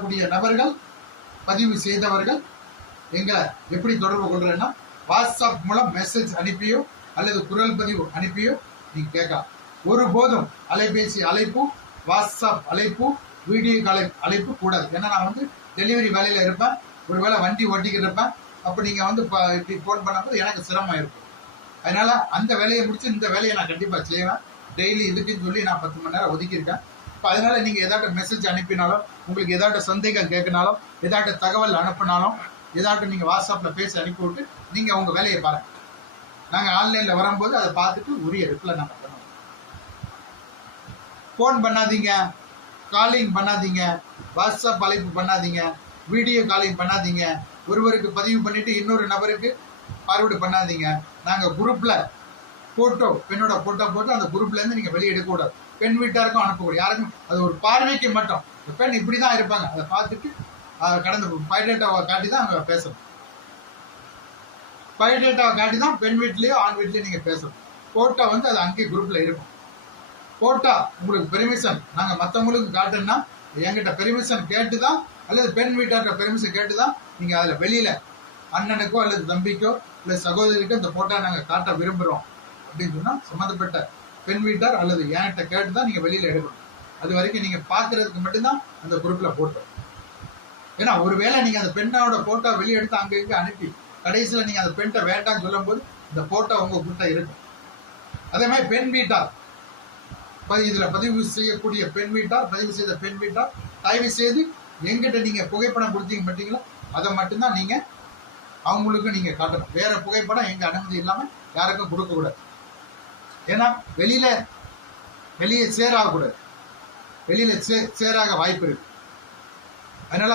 கூடிய நபர்கள், பதிவு செய்தவர்கள் எங்களை எப்படி தொடர்பு கொள்றேன்னா, வாட்ஸ்அப் மூலம் மெசேஜ் அனுப்பியோ அல்லது குரல் பதிவு அனுப்பியோ நீங்க கேட்கலாம். ஒருபோதும் அலைபேசி அழைப்பு, வாட்ஸ்அப் அழைப்பு, வீடியோ கால் அழைப்பு கூடாது. ஏன்னா நான் டெலிவரி வேலையில இருப்பேன், ஒருவேளை வண்டி ஓட்டிக்கிட்டு இருப்பேன். அப்போ நீங்க இப்படி போன் பண்ணும்போது எனக்கு சிரமம் இருக்கும். அதனால அந்த வேலையை முடிச்சு இந்த வேலையை நான் கண்டிப்பா செய்வேன். டெய்லி இதுக்குன்னு சொல்லி நான் 10 மணி நேரம் ஒதுக்கியிருக்கேன். இப்போ அதனால நீங்க ஏதாட்டும் மெசேஜ் அனுப்பினாலும், உங்களுக்கு ஏதாட்டும் சந்தேகம் கேட்கினாலும், ஏதாட்டும் தகவல் அனுப்பினாலும், ஏதாட்டும் நீங்க வாட்ஸ்அப்ல பேசி அனுப்பி விட்டு நீங்க உங்க வேலையை பாருங்க. நாங்க ஆன்லைன்ல வரும்போது அதை பார்த்துட்டு உரிய ரிப்ளை நாங்க பண்ணுவோம். போன் பண்ணாதீங்க, காலிங் பண்ணாதீங்க, வாட்ஸ்அப் அழைப்பு பண்ணாதீங்க, வீடியோ காலிங் பண்ணாதீங்க, ஒருவருக்கு பதிவு பண்ணிட்டு இன்னொரு நபருக்கு ஃபார்வர்டு பண்ணாதீங்க. நாங்க குரூப்ல போட்டோ, பெண்ணோட போட்டோ போட்டு அந்த குரூப்ல இருந்து நீங்க வெளியே எடுக்கக்கூடாது. பெண் வீட்டாருக்கும் அனுப்பக்கூடாது. யாருக்கும் அது ஒரு பார்வைக்கு மட்டும். பெண் இப்படிதான் இருப்பாங்க, அதை பார்த்துட்டு கடந்த பயோடேட்டாவை காட்டி தான் அங்க பேசணும். பயோடேட்டாவை காட்டி தான் பெண் வீட்லயோ ஆண் வீட்லயோ நீங்க பேசணும். போட்டோ அது அங்கேயே குரூப்ல இருக்கும். போட்டோ உங்களுக்கு பெர்மிஷன் நாங்க மற்றவங்களுக்கு காட்டுன்னா என்கிட்ட பெர்மிஷன் கேட்டுதான், அல்லது பெண் வீட்டார்கிட்ட பெர்மிஷன் கேட்டுதான் நீங்க அதுல வெளியில அண்ணனுக்கோ அல்லது தம்பிக்கோ இல்ல சகோதரிக்கோ இந்த போட்டோ நாங்க காட்ட விரும்புறோம் அப்படின்னு சொன்னா சம்பந்தப்பட்ட பெண் வீட்டார் அல்லது என்கிட்ட கேட்டுதான் நீங்க வெளியில எடுக்கணும். அது வரைக்கும் நீங்க பாக்குறதுக்கு மட்டும்தான் அந்த குரூப்ல போட்டோ. ஏன்னா ஒருவேளை நீங்க அந்த பெண்ணோட போட்டோ வெளியே எடுத்து அங்க இங்க அனுப்பி கடைசியில நீங்க அந்த பெண்ணை வேண்டாம்னு சொல்லும் போது இந்த போட்டோ உங்க கிட்ட இருக்கும். அதே மாதிரி பெண் வீட்டார் இதுல பதிவு செய்யக்கூடிய பெண் வீட்டார், பதிவு செய்த பெண் வீட்டார் தயவு செய்து எங்கிட்ட நீங்க புகைப்படம் கொடுத்தீங்க மாட்டீங்களோ அதை மட்டும்தான் நீங்க அவங்களுக்கு நீங்க காட்டணும். வேற புகைப்படம் எங்க அனுமதி இல்லாம யாருக்கும் கொடுக்க கூடாது. ஏன்னா வெளியே சேராக கூடாது, வெளியில சேராக வாய்ப்பு இருக்கு. அதனால